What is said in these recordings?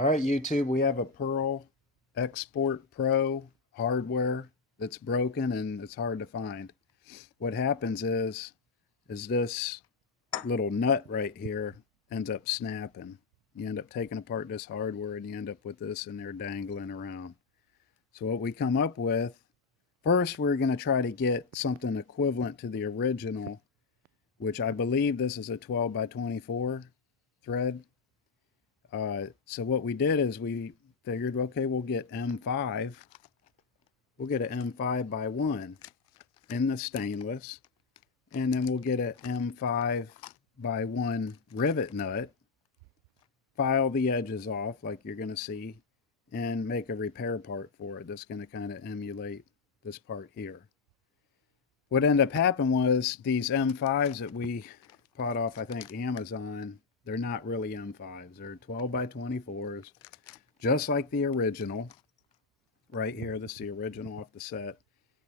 All right, YouTube, we have a Pearl Export Pro hardware that's broken and it's hard to find. What happens is this little nut right here ends up snapping. You end up taking apart this hardware and you end up with this in there dangling around. So what we come up with, first we're going to try to get something equivalent to the original, which I believe this is a 12 by 24 thread. So what we did is we figured, okay, we'll get M5. We'll get an M5 by 1 in the stainless, and then we'll get an M5 by 1 rivet nut, file the edges off like you're going to see, and make a repair part for it that's going to kind of emulate this part here. What ended up happening was these M5s that we bought off, I think, Amazon, they're not really M5s. They're 12 by 24s, just like the original. Right here, this is the original off the set.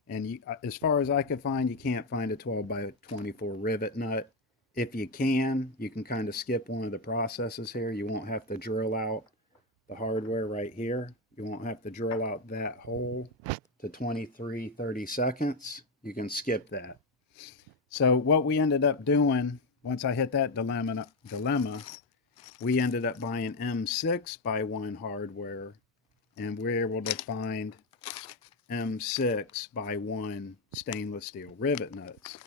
And you, as far as I could find, you can't find a 12 by 24 rivet nut. If you can kind of skip one of the processes here. You won't have to drill out the hardware right here. You won't have to drill out that hole to 23/30 seconds. You can skip that. So what we ended up doing, once I hit that dilemma, we ended up buying M6 by 1 hardware, and we're able to find M6 by 1 stainless steel rivet nuts.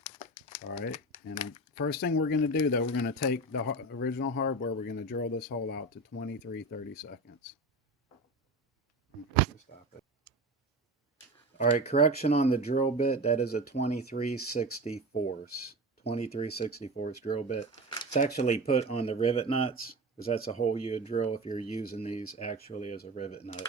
All right, and first thing we're going to do, though, we're going to take the original hardware, we're going to drill this hole out to 23/30 seconds. Okay, stop it. All right, correction on the drill bit, that is a 23/64. 23/64 drill bit. It's actually put on the rivet nuts, because that's a hole you would drill if you're using these actually as a rivet nut.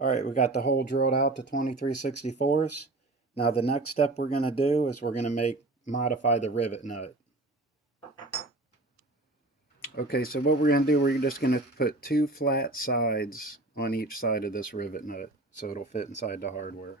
All right, we got the hole drilled out to 23/64. Now the next step we're going to do is we're going to modify the rivet nut. Okay, so what we're going to do, we're just going to put 2 flat sides on each side of this rivet nut so it'll fit inside the hardware.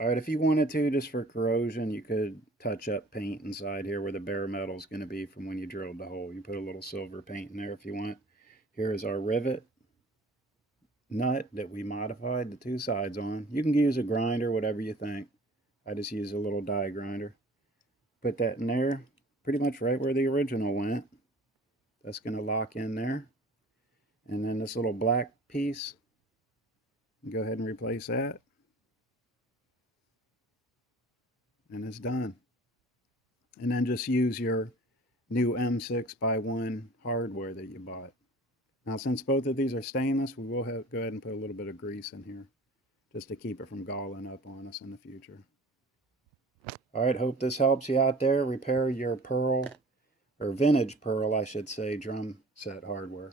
All right, if you wanted to, just for corrosion, you could touch up paint inside here where the bare metal is going to be from when you drilled the hole. You put a little silver paint in there if you want. Here is our rivet nut that we modified the 2 sides on. You can use a grinder, whatever you think. I just use a little die grinder. Put that in there, pretty much right where the original went. That's going to lock in there. And then this little black piece, go ahead and replace that. And it's done. And then just use your new M6 by 1 hardware that you bought. Now, since both of these are stainless, we will go ahead and put a little bit of grease in here just to keep it from galling up on us in the future. All right, hope this helps you out there. Repair your Pearl, or vintage Pearl, I should say, drum set hardware.